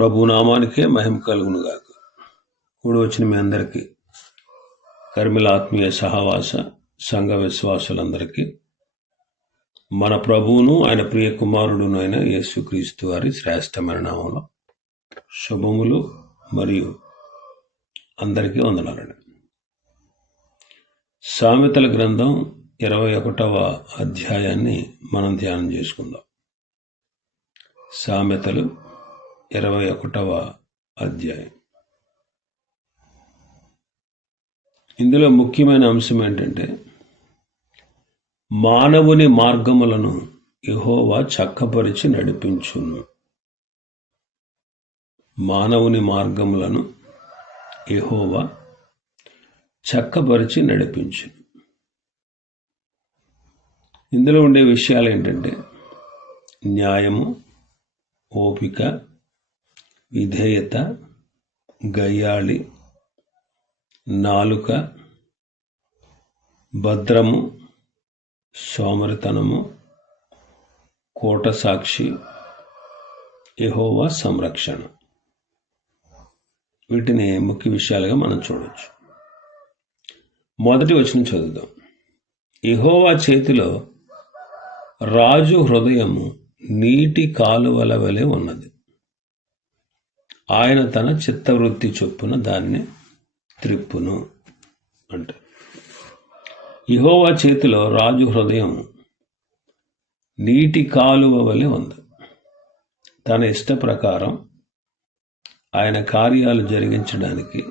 ప్రభు నామానికే మహిమ కలుగునుగాక. కూడి వచ్చిన మీ అందరికీ కర్మిల ఆత్మీయ సహవాస సంఘ విశ్వాసులందరికీ మన ప్రభువును ఆయన ప్రియ కుమారుడును అయిన యేసుక్రీస్తు వారి శ్రేష్టమైన నామంలో శుభములు మరియు అందరికీ వందనాలండి. సామెతల గ్రంథం ఇరవై ఒకటవ అధ్యాయాన్ని మనం ధ్యానం చేసుకుందాం. సామెతలు ఇరవై ఒకటవ అధ్యాయం. ఇందులో ముఖ్యమైన అంశం ఏంటంటే మానవుని మార్గములను యహోవా చక్కపరిచి నడిపించును. మానవుని మార్గములను యహోవా చక్కపరిచి నడిపించును. ఇందులో ఉండే విషయాలు ఏంటంటే న్యాయము ఓపిక విధేయత గయ్యాళి నాలుక భద్రము సోమరితనము కోట సాక్షి యహోవా సంరక్షణ. వీటిని ముఖ్య విషయాలుగా మనం చూడవచ్చు మొదటి వచనం చదువుదాం. యహోవా చేతిలో రాజు హృదయము నీటి కాలువల వలె ఉన్నది. ఆయన తన చిత్తవృత్తి చొప్పున దాన్ని త్రిప్పును అంటే. ఇహోవా చేతిలో రాజు హృదయం నీటి కాలువ వలె ఉంది. తన ఇష్ట ప్రకారం ఆయన కార్యాలు జరిగించడానికి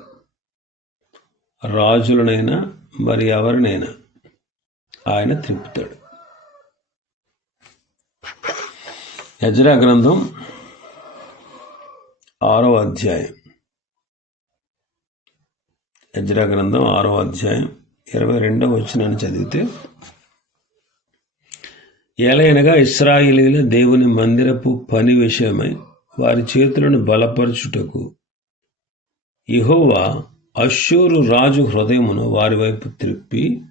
రాజులనైనా మరి ఎవరినైనా ఆయన త్రిప్పుతాడు. యజ్రా గ్రంథం ఆరో అధ్యాయం. యజ్రా గ్రంథం ఆరో అధ్యాయం ఇరవై రెండవ వచ్చినాన్ని చదివితే ఎలయనగా ఇస్రాయిలీల దేవుని మందిరపు పని విషయమై వారి చేతులను బలపరచుటకు ఇహోవా అశ్షూరు రాజు హృదయమును వారి వైపు త్రిప్పి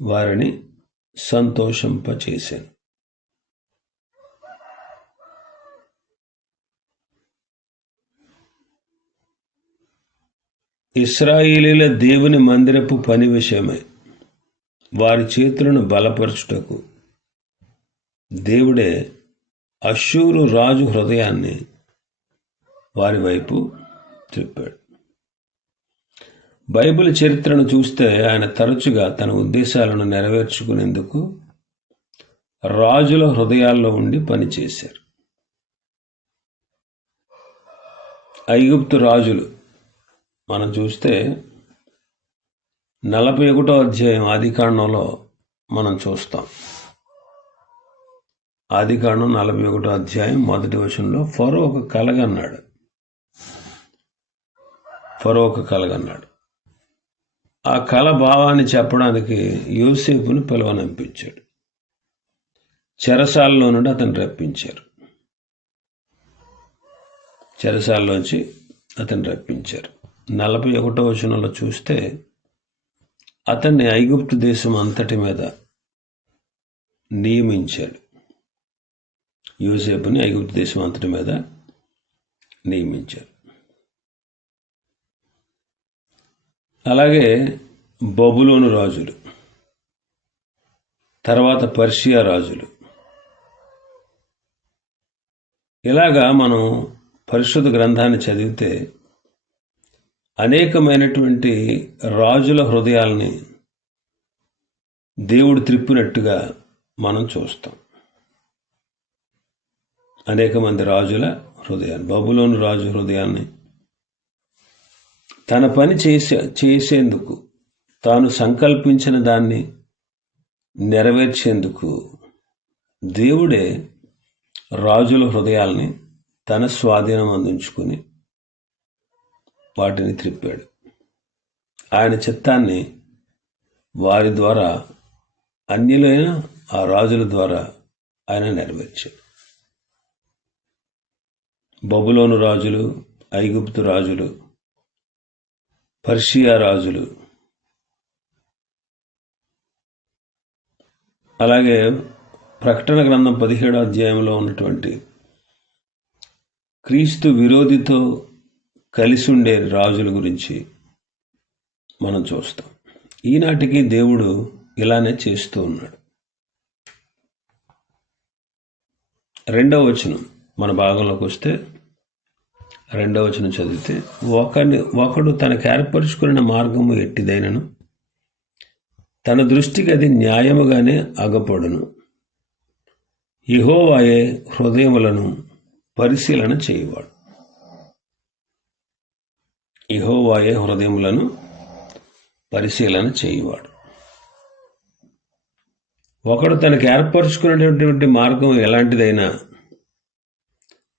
వారిని సంతోషింపచేశాను. ఇస్రాయిలీల దేవుని మందిరపు పని విషయమై. వారి చేతులను బలపరచుటకు దేవుడే అశూరు రాజు హృదయాన్ని వారి వైపు తిప్పాడు బైబిల్ చరిత్రను చూస్తే ఆయన తరచుగా తన ఉద్దేశాలను నెరవేర్చుకునేందుకు రాజుల హృదయాల్లో ఉండి పనిచేశారు ఐగుప్తు రాజులు మనం చూస్తే నలభై ఒకటో అధ్యాయం ఆదికాండంలో మనం చూస్తాం. ఆదికాండం నలభై ఒకటో అధ్యాయం మొదటి వచనంలో ఫరో ఒక కలగన్నాడు ఫరో ఒక కలగన్నాడు ఆ కళ భావాన్ని చెప్పడానికి యోసేపుని పిలవనంపించాడు. చెరసాలలో నుండి అతను రప్పించారు. చెరసాలలోంచి అతను రప్పించారు. నలభై ఒకటో వచనంలో చూస్తే అతన్ని ఐగుప్తు దేశం అంతటి మీద నియమించాడు. యూసేపుని ఐగుప్తు దేశం అంతటి మీద నియమించారు అలాగే బబులోను రాజులు తర్వాత పర్షియా రాజులు. ఇలాగా మనం పరిశుద్ధ గ్రంథాన్ని చదివితే అనేకమైనటువంటి రాజుల హృదయాల్ని దేవుడు త్రిప్పినట్టుగా మనం చూస్తాం. అనేక మంది రాజుల హృదయాన్ని బబులోని రాజు హృదయాన్ని తన పని చేసే చేసేందుకు తాను సంకల్పించిన దాన్ని నెరవేర్చేందుకు దేవుడే రాజుల హృదయాల్ని తన స్వాధీనం అందించుకుని వాటిని త్రిప్పాడు. ఆయన చిత్తాన్ని వారి ద్వారా అన్యులైన ఆ రాజుల ద్వారా ఆయన నెరవేర్చాడు. బబులోను రాజులు ఐగుప్తు రాజులు పర్షియా రాజులు అలాగే ప్రకటన గ్రంథం పదిహేడో అధ్యాయంలో ఉన్నటువంటి క్రీస్తు విరోధితో కలిసి ఉండే రాజుల గురించి మనం చూస్తాం. ఈనాటికి దేవుడు ఇలానే చేస్తూ ఉన్నాడు. రెండవ వచనం మన భాగంలోకి వస్తే రెండవ వచనం చదివితే ఒకడిని ఒకడు తనకు ఏర్పరచుకున్న మార్గము ఎట్టిదైనను? తన దృష్టికి అది న్యాయముగానే అగపడును. ఇహోవాయే హృదయములను పరిశీలన చేయవాడు. ఇహోవాయే హృదయములను పరిశీలన చేయువాడు. ఒకడు తనకు ఏర్పరచుకున్నటువంటి మార్గం ఎలాంటిదైనా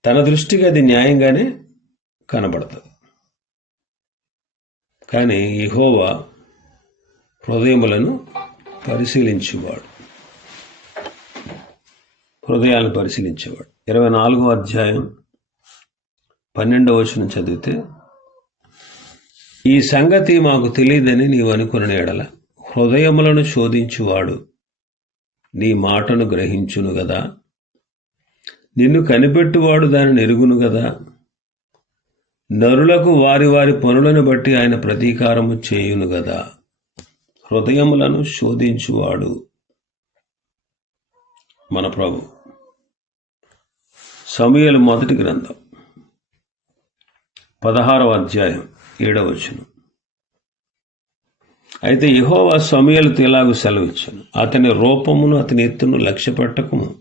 తన దృష్టికి అది న్యాయంగానే కనబడుతుంది. కానీ ఇహోవా హృదయములను పరిశీలించేవాడు. హృదయాలను పరిశీలించేవాడు. ఇరవై నాలుగో అధ్యాయం పన్నెండవ వచనం చదివితే ఈ సంగతి మాకు తెలియదని నీవు అనుకున్న ఎడల హృదయములను శోధించువాడు. నీ మాటను గ్రహించును గదా. నిన్ను కనిపెట్టువాడు దానిని ఎరుగును గదా. నరులకు వారి వారి పనులను బట్టి ఆయన ప్రతీకారము చేయును గదా. హృదయములను శోధించువాడు. మన ప్రభు. సమయలు మొదటి గ్రంథం. పదహారవ అధ్యాయం. ఏడవచ్చును. అయితే యహోవా సమయాలు ఇలాగూ సెలవిచ్చాను. అతని రూపమును అతని ఎత్తును లక్ష్య పెట్టకము.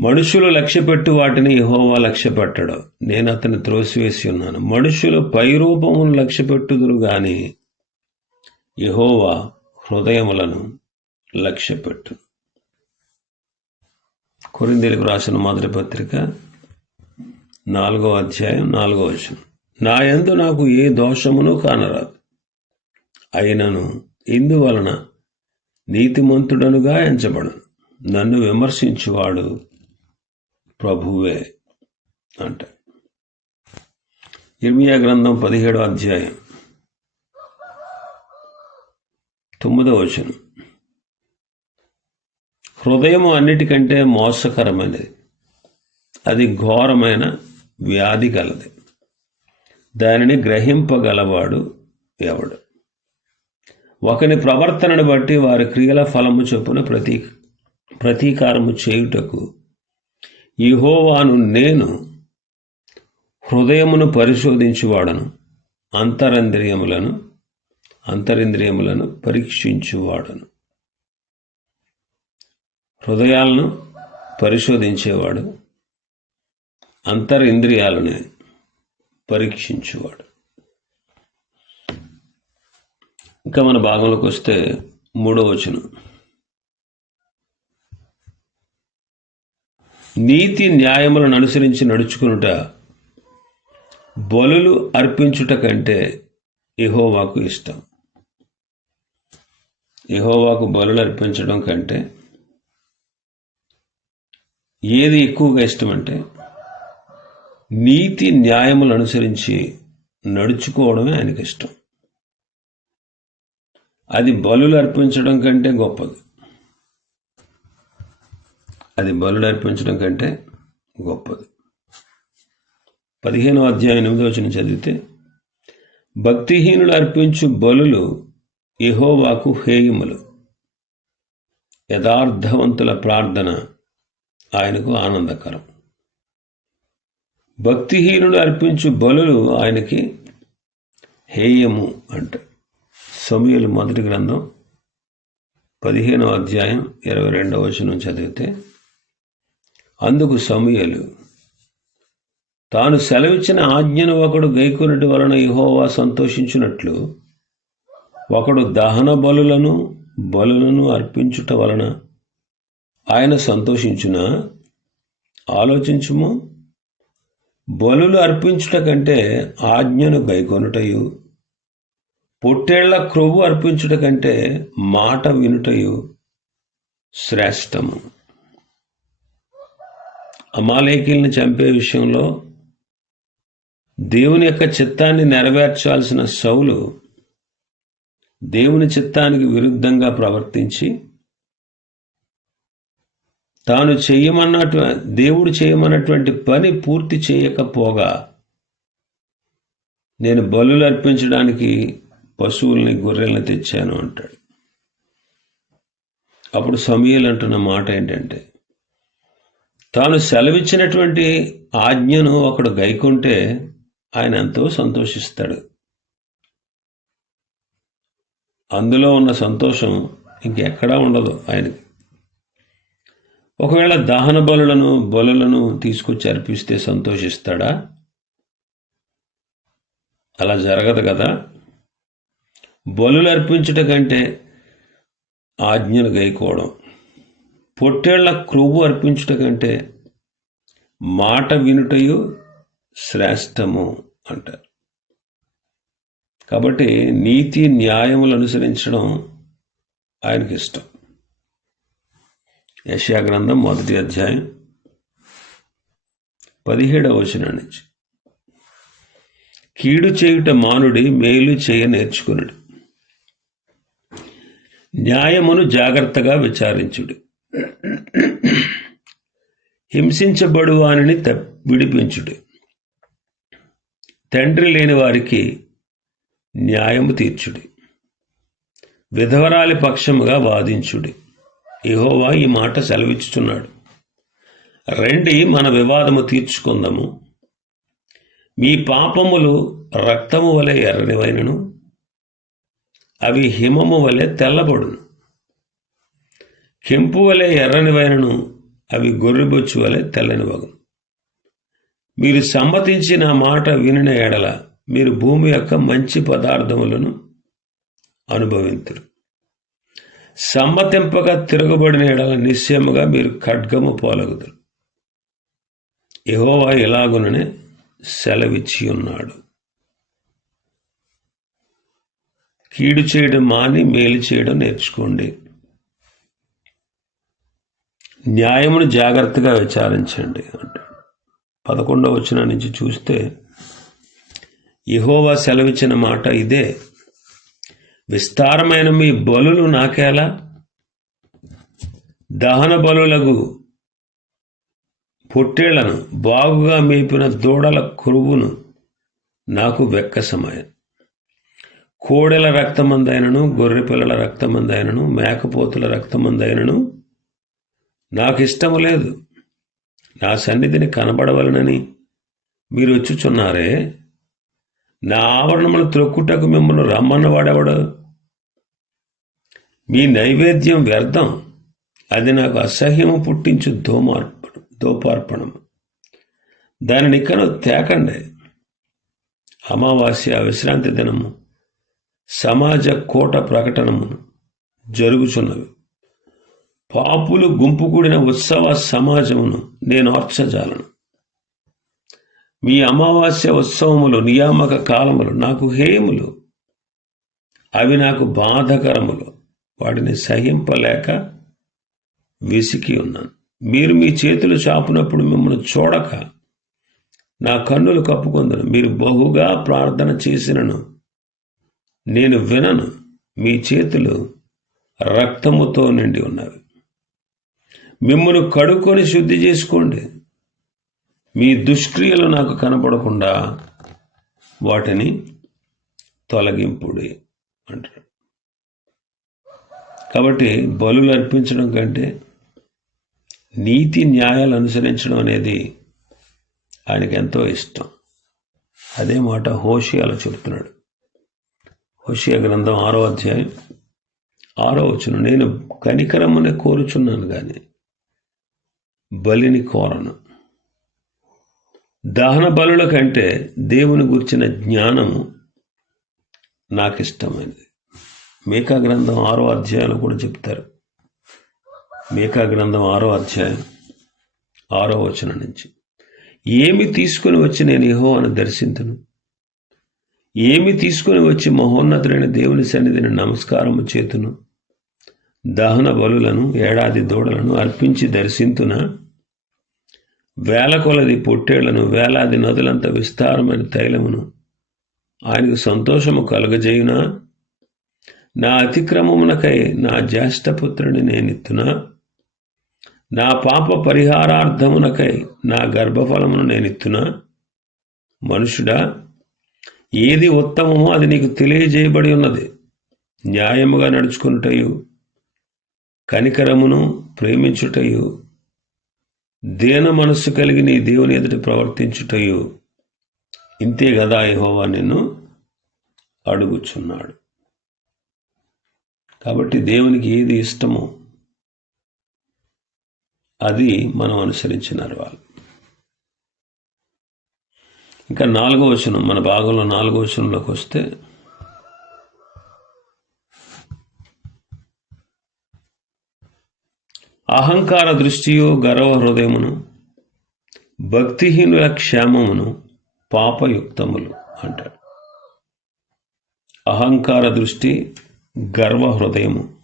మనుషులు లక్ష్యపెట్టు వాటిని యహోవా లక్ష్యపెట్టడం నేను అతన్ని త్రోసివేసి ఉన్నాను. మనుషులు పై రూపమును లక్ష్యపెట్టుదురు గాని యహోవా హృదయములను లక్ష్యపెట్టు కొరిందేలకు రాసిన మొదటి పత్రిక నాలుగో అధ్యాయం నాలుగో వచనం. నాయందు నాకు ఏ దోషమును కానరాదు. అయినను ఇందువలన నీతిమంతుడనుగా ఎంచబడను. నన్ను విమర్శించువాడు ప్రభువే అంట ఇర్మియా గ్రంథం పదిహేడో అధ్యాయం తొమ్మిదో వచనం. హృదయం అన్నిటికంటే మోసకరమైనది. అది ఘోరమైన వ్యాధి కలది. దానిని గ్రహింపగలవాడు ఎవడు? ఒకని ప్రవర్తనను బట్టి వారి క్రియల ఫలము చొప్పున ప్రతీ ప్రతీకారము చేయుటకు ఇహోవాను నేను హృదయమును పరిశోధించువాడను అంతరంద్రియములను అంతరింద్రియములను పరీక్షించువాడను. హృదయాలను పరిశోధించేవాడు అంతరింద్రియాలని పరీక్షించువాడు. ఇంకా మన భాగంలోకి వస్తే మూడో వచనం. నీతి న్యాయములను అనుసరించి నడుచుకునుట బలులు అర్పించుట కంటే ఇహోవాకు ఇష్టం. ఇహోవాకు బలులు అర్పించడం కంటే ఏది ఎక్కువగా ఇష్టం అంటే నీతి న్యాయములు అనుసరించి నడుచుకోవడమే ఆయనకి ఇష్టం. అది బలులు అర్పించడం కంటే గొప్పది. అది బలులు అర్పించడం కంటే గొప్పది. పదిహేనో అధ్యాయం ఎనిమిదో వచ్చిన చదివితే భక్తిహీనులు అర్పించు బలులు ఎహోవాకు హేయములు. యథార్థవంతుల ప్రార్థన ఆయనకు ఆనందకరం. భక్తిహీనుడు అర్పించు బలులు ఆయనకి హేయము అంట. సమయలు మొదటి గ్రంథం పదిహేనవ అధ్యాయం ఇరవై రెండవ వచనం చదివితే అందుకు సమయలు తాను సెలవిచ్చిన ఆజ్ఞను ఒకడు గైకొనటి వలన ఇహోవా సంతోషించినట్లు ఒకడు దహన బలులను బలులను అర్పించుట వలన ఆయన సంతోషించున? ఆలోచించుము. బలులు అర్పించుట కంటే ఆజ్ఞను గైకొనుటయు పొట్టేళ్ళ క్రొవ్వు అర్పించుట కంటే మాట వినుటయు శ్రేష్టము. అమాలేకిల్ని చంపే విషయంలో దేవుని యొక్క చిత్తాన్ని నెరవేర్చాల్సిన సౌలు దేవుని చిత్తానికి విరుద్ధంగా ప్రవర్తించి తాను చేయమన్నట్టు దేవుడు చేయమన్నటువంటి పని పూర్తి చేయకపోగా నేను బలులు అర్పించడానికి పశువుల్ని గొర్రెల్ని తెచ్చాను అంటాడు. అప్పుడు సమీయలు అంటున్న మాట ఏంటంటే తాను సెలవిచ్చినటువంటి ఆజ్ఞను ఒకడు గైకుంటే ఆయన ఎంతో సంతోషిస్తాడు. అందులో ఉన్న సంతోషం ఇంకెక్కడా ఉండదు ఆయనకి. ఒకవేళ దహన బలులను బలులను తీసుకొచ్చి అర్పిస్తే సంతోషిస్తాడా? అలా జరగదు కదా. బలులు అర్పించట కంటే ఆజ్ఞలు గైకోవడం. పొట్టేళ్ళ క్రొవ్వు అర్పించుట కంటే మాట వినుటయు శ్రేష్టము అంటారు. కాబట్టి నీతి న్యాయములు అనుసరించడం ఆయనకి ఇష్టం యశా గ్రంథం మొదటి అధ్యాయం పదిహేడవ వచనం నుంచి. కీడు చేయుట మానుడి మేలు చేయ నేర్చుకునుడు. న్యాయమును జాగ్రత్తగా విచారించుడు. హింసించబడు వానిని విడిపించుడు. తండ్రి లేని వారికి న్యాయము తీర్చుడి. విధవరాలి పక్షముగా వాదించుడి. యహోవా ఈ మాట సెలవిచ్చుచున్నాడు. రండి మన వివాదము తీర్చుకుందాము. మీ పాపములు రక్తము వలె ఎర్రనివైనను అవి హిమము వలె తెల్లబడును. కెంపు వలె ఎర్రనివైనను అవి గొర్రెబొచ్చు వలె తెల్లనివగును. మీరు సమ్మతించిన మాట వినిన ఎడల మీరు భూమి యొక్క మంచి పదార్థములను అనుభవింతురు. సమ్మతింపగా తిరగబడిన ఎడల నిశ్చయముగా మీరు ఖడ్గము పోలగుదురు. యహోవా ఇలాగుననే సెలవిచ్చి ఉన్నాడు కీడు చేయడం మాని మేలు చేయడం నేర్చుకోండి. న్యాయమును జాగ్రత్తగా విచారించండి అంటే పదకొండవ వచ్చిన నుంచి చూస్తే ఇహోవా సెలవిచ్చిన మాట ఇదే. విస్తారమైన మీ బలులు నాకేలా? దహన బలులకు పొట్టేళ్ళను బాగుగా మేపిన దూడల కురువును నాకు వెక్కసమాయను కోడెల రక్తమందైనను గొర్రెపిల్లల రక్తమందైనను మేకపోతుల రక్తమందైనను నాకు ఇష్టము లేదు. నా సన్నిధిని కనబడవలనని మీరు వచ్చుచున్నారే నా ఆవరణములు త్రొక్కుటకు మిమ్మల్ని రమ్మన్నవాడెవడు మీ నైవేద్యం వ్యర్థం. అది నాకు అసహ్యము పుట్టించు దోమార్పణం దోపార్పణం దానిని ఇక్కడ తేకండి. అమావాస్య విశ్రాంతి దినము. సమాజ కోట ప్రకటనము జరుగుచున్నవి పాపులు గుంపు కూడిన ఉత్సవ సమాజమును నేను ఆర్చజాలను. మీ అమావాస్య ఉత్సవములు నియామక కాలములు నాకు హేయములు. అవి నాకు బాధకరములు. వాటిని సహింపలేక విసికి ఉన్నాను. మీరు మీ చేతులు చాపునప్పుడు మిమ్మల్ని చూడక నా కన్నులు కప్పుకొందను. మీరు బహుగా ప్రార్థన చేసినను. నేను వినను. మీ చేతులు రక్తముతో నిండి ఉన్నవి. మిమ్మల్ని కడుక్కొని శుద్ధి చేసుకోండి. మీ దుష్క్రియలు నాకు కనపడకుండా వాటిని తొలగింపుడి అంటారు కాబట్టి బలులు అర్పించడం కంటే నీతి న్యాయాలు అనుసరించడం అనేది ఆయనకి ఎంతో ఇష్టం. అదే మాట హోషియాలో చెబుతున్నాడు. హోషియా గ్రంథం ఆరో అధ్యాయం ఆరో వచ్చును నేను కనికరమునే కోరుచున్నాను కానీ బలిని కోరను. దహన బలుల కంటే దేవుని గుర్చిన జ్ఞానము నాకు ఇష్టమైనది మేకా గ్రంథం ఆరో అధ్యాయంలో కూడా చెప్తారు. మేకా గ్రంథం ఆరో అధ్యాయం ఆరో వచనం నుంచి. ఏమి తీసుకుని వచ్చి నేను యహో అని దర్శించను ఏమి తీసుకుని వచ్చి మహోన్నతుడైన దేవుని సన్నిధిని నమస్కారము చేతును? దహన బలులను ఏడాది దూడలను అర్పించి దర్శింతున? వేల కొలది పొట్టేళ్ళను వేలాది నదులంత విస్తారమైన తైలమును ఆయనకు సంతోషము కలుగజేయునా? నా అతిక్రమమునకై నా జ్యేష్ఠపుత్రుని నేనెత్తునా? నా పాప పరిహారార్థమునకై నా గర్భఫలమును నేనెత్తునా? మనుషుడా ఏది ఉత్తమమో అది నీకు తెలియజేయబడి ఉన్నది. న్యాయముగా నడుచుకున్నటయు కనికరమును ప్రేమించుటయు దేన మనస్సు కలిగి నీ దేవుని ఎదుట ప్రవర్తించుటయు. ఇంతే కదా యహోవా నిన్ను అడుగుచున్నాడు. కాబట్టి దేవునికి ఏది ఇష్టమో అది మనం అనుసరించినారు వాళ్ళు ఇంకా నాలుగో వచనం మన భాగంలో నాలుగో వచనంలోకి వస్తే అహంకార దృష్టియు గర్వ హృదయమును భక్తిహీనుల క్షేమమును పాపయుక్తములు అంటాడు. అహంకార దృష్టి గర్వ హృదయము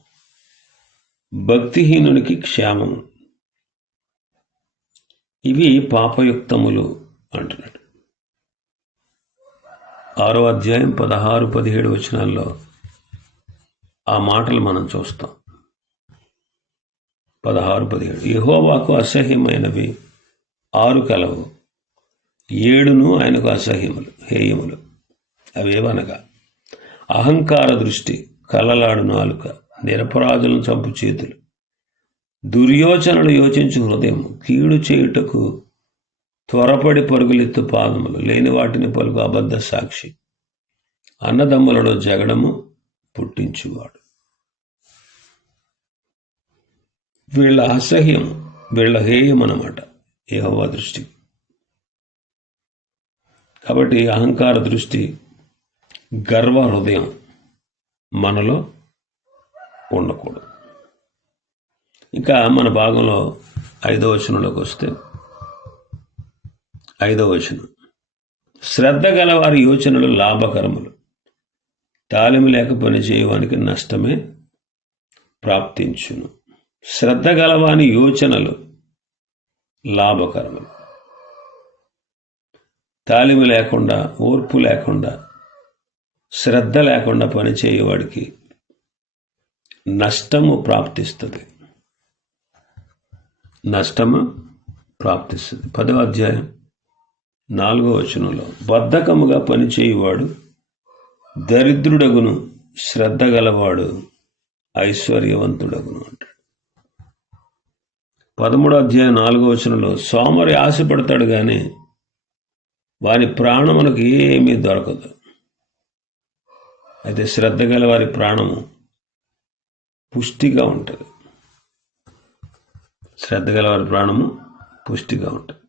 భక్తిహీనునికి క్షేమము. ఇవి పాపయుక్తములు అంటున్నాడు. ఆరో అధ్యాయం పదహారు పదిహేడు వచనాల్లో ఆ మాటలు మనం చూస్తాం. పదహారు పదిహేడు. యహోవాకు అసహ్యమైనవి ఆరు కలవు. ఏడును ఆయనకు అసహ్యములు హేయములు. అవేవనగా అహంకార దృష్టి కలలాడు నాలుక నిరపరాధులను చంపు చేతులు. దుర్యోచనలు యోచించు హృదయం కీడు చేయుటకు త్వరపడి పరుగులెత్తు పాదములు లేని వాటిని పలుకు అబద్ధ సాక్షి. అన్నదమ్ములలో జగడము పుట్టించువాడు. వీళ్ళ అసహ్యం వీళ్ళ హేయం అన్నమాట యెహోవా దృష్టి. కాబట్టి అహంకార దృష్టి గర్వ హృదయం మనలో ఉండకూడదు. ఇంకా మన భాగంలో ఐదో వచనంలోకి వస్తే ఐదో వచనం. శ్రద్ధ గలవారి యోచనలు లాభకరములు. తాలిమి లేక పని చేయవానికి నష్టమే ప్రాప్తించును. శ్రద్ధ గలవాని యోచనలు లాభకరములు. తాలిము లేకుండా ఓర్పు లేకుండా శ్రద్ధ లేకుండా పనిచేయవాడికి నష్టము ప్రాప్తిస్తుంది. నష్టము ప్రాప్తిస్తుంది. పదవ అధ్యాయం నాలుగో వచనంలో బద్ధకముగా పనిచేయువాడు దరిద్రుడగును శ్రద్ధ గలవాడు ఐశ్వర్యవంతుడగును అంటాడు. పదమూడు అధ్యాయం నాలుగో వచనంలో సోమరి ఆశపడతాడు కానీ వారి ప్రాణమునకు ఏమీ దొరకదు. అయితే శ్రద్ధ గల వారి ప్రాణము పుష్టిగా ఉంటుంది. శ్రద్ధ గల వారి ప్రాణము పుష్టిగా ఉంటుంది.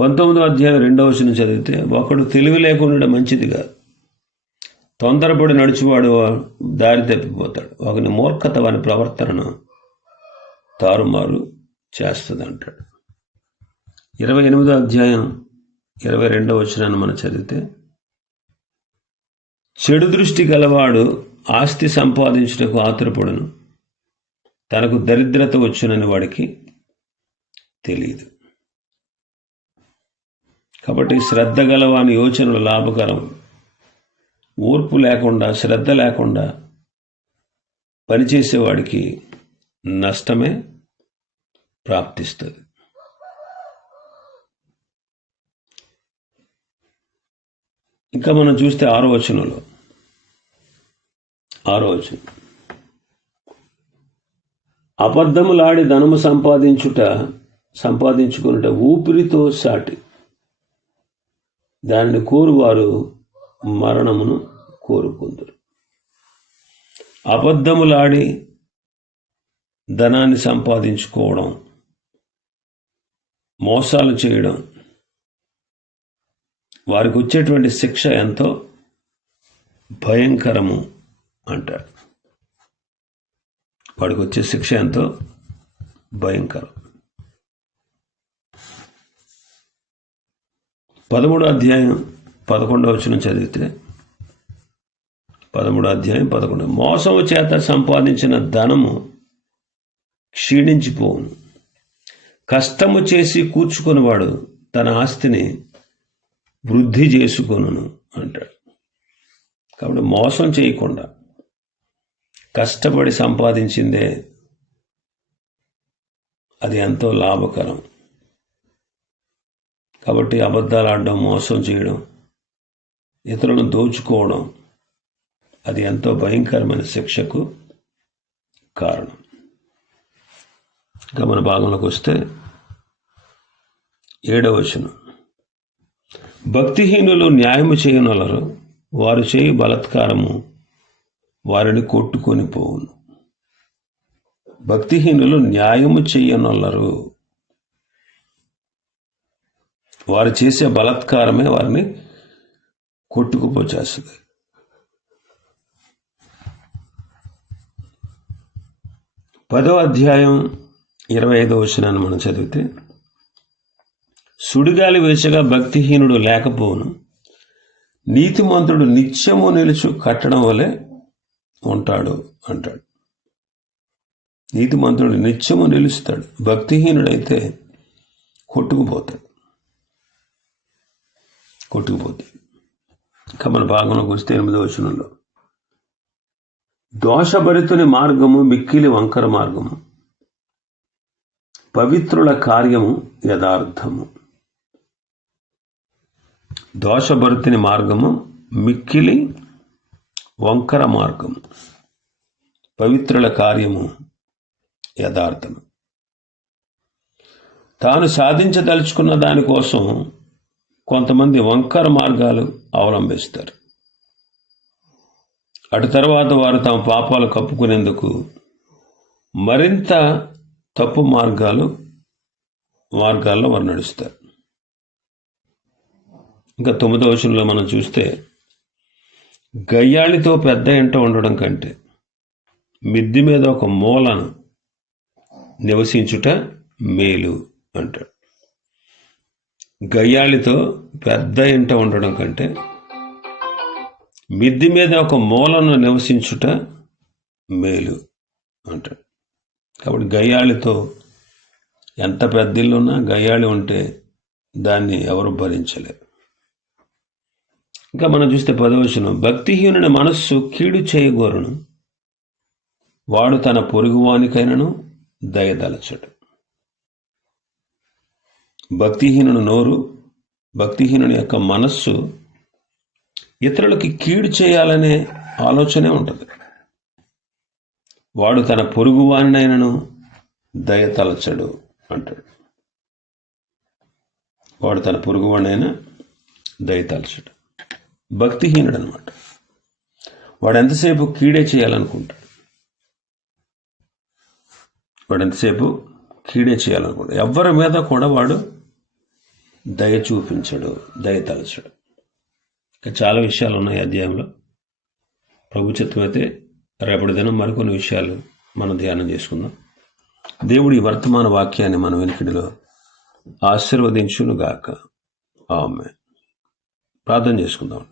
పంతొమ్మిదో అధ్యాయం రెండవ వచనం చదివితే ఒకడు తెలివి లేకుండా మంచిది కాదు. తొందరపడి నడిచివాడు దారి తప్పిపోతాడు. ఒకని మూర్ఖత వాని ప్రవర్తనను తారుమారు చేస్తుంది అంటాడు ఇరవై ఎనిమిదో అధ్యాయం ఇరవై రెండవ వచనాన్ని మనం చదివితే చెడు దృష్టి గలవాడు ఆస్తి సంపాదించుటకు ఆతురపడును తనకు దరిద్రత వచ్చునని వాడికి తెలియదు కాబట్టి శ్రద్ధ గలవాని యోచనలు లాభకరం. ఓర్పు లేకుండా శ్రద్ధ లేకుండా పనిచేసేవాడికి నష్టమే ప్రాప్తిస్తుంది. ఇంకా మనం చూస్తే ఆరో వచనంలో. ఆరో వచనం. అబద్ధములాడి ధనము సంపాదించుట సంపాదించుకునుట ఊపిరితో సాటి. దానిని కోరువారు మరణమును కోరుకుందరు. అబద్ధములాడి ధనాన్ని సంపాదించుకోవడం మోసాలు చేయడం వారికి వచ్చేటువంటి శిక్ష ఎంతో భయంకరము అంటారు వాడికి వచ్చే శిక్ష ఎంతో భయంకరం. పదమూడో అధ్యాయం పదకొండవ వచనం చదివితే పదమూడు అధ్యాయం పదకొండు. మోసము చేత సంపాదించిన ధనము క్షీణించిపోవును. కష్టము చేసి కూర్చుకునివాడు తన ఆస్తిని వృద్ధి చేసుకొనును అంటాడు. కాబట్టి మోసం చేయకుండా కష్టపడి సంపాదించిందే అది ఎంతో లాభకరం. కాబట్టి అబద్ధాలు ఆడడం మోసం చేయడం ఇతరులను దోచుకోవడం అది ఎంతో భయంకరమైన శిక్షకు కారణం. గమన భాగంలోకి వస్తే ఏడవచనం భక్తిహీనులు న్యాయము చేయనలరు వారు చేయి బలత్కారము వారిని కొట్టుకొని పోవును. భక్తిహీనులు న్యాయము చేయనొల్లరు వారు చేసే బలత్కారమే వారిని కొట్టుకుపోచేస్తుంది. పదో అధ్యాయం ఇరవై ఐదో వచనాన్ని మనం చదివితే సుడిగాలి వేసగా భక్తిహీనుడు లేకపోవును నీతిమంతుడు నిత్యము నిలుచు కట్టడం వలె ఉంటాడు అంటాడు. నీతిమంతుడు నిత్యము నిలుస్తాడు భక్తిహీనుడైతే కొట్టుకుపోతాడు. కొట్టుకుపోతాడు. కమల మన భాగంలోకి వస్తే ఎనిమిదో వచనంలో. దోషభరితుని మార్గము మిక్కిలి వంకర మార్గము. పవిత్రుల కార్యము యథార్థము. దోషభరితుని మార్గము మిక్కిలి వంకర మార్గము. పవిత్రుల కార్యము యథార్థము. తాను సాధించదలుచుకున్న దానికోసం కొంతమంది వంకర మార్గాలు అవలంబిస్తారు అటు తర్వాత వారు తమ పాపాలు కప్పుకునేందుకు మరింత తప్పు మార్గాలు మార్గాల్లో వారు నడుస్తారు. ఇంకా తొమ్మిదవ వచనంలో మనం చూస్తే గయ్యాళితో పెద్ద ఇంట ఉండడం కంటే మిద్ది మీద ఒక మూలను నివసించుట మేలు అంటాడు. గయ్యాళితో పెద్ద ఇంట ఉండడం కంటే మిద్ది మీద ఒక మూలను నివసించుట మేలు అంటాడు. కాబట్టి గయ్యాళితో ఎంత పెద్ద ఇల్లున్నా గయ్యాళి ఉంటే దాన్ని ఎవరు భరించలేరు ఇంకా మనం చూస్తే పదవచనం భక్తిహీనుని మనస్సు కీడు చేయగోరును వాడు తన పొరుగువానికైనను దయదలచడు. భక్తిహీనుని నోరు భక్తిహీనుని యొక్క మనస్సు ఇతరులకి కీడు చేయాలనే ఆలోచనే ఉంటుంది. వాడు తన పొరుగువాణ్ణైనను దయతలచడు అంటాడు. వాడు తన పొరుగువాణ్ణైనా దయతలచడు. భక్తిహీనుడు అనమాట వాడు ఎంతసేపు కీడే చేయాలనుకుంటాడు? వాడు ఎంతసేపు కీడే చేయాలనుకుంటాడు? ఎవరి మీద కూడా వాడు దయ చూపించడు దయ తలచడు. ఇంకా చాలా విషయాలు ఉన్నాయి అధ్యాయంలో. ప్రభుత్వం అయితే రేపటి దినం మరికొన్ని విషయాలు మనం ధ్యానం చేసుకుందాం. దేవుడి వర్తమాన వాక్యాన్ని మన వెనుకడిలో ఆశీర్వదించునుగాక. ఆమె ప్రార్థన చేసుకుందాం.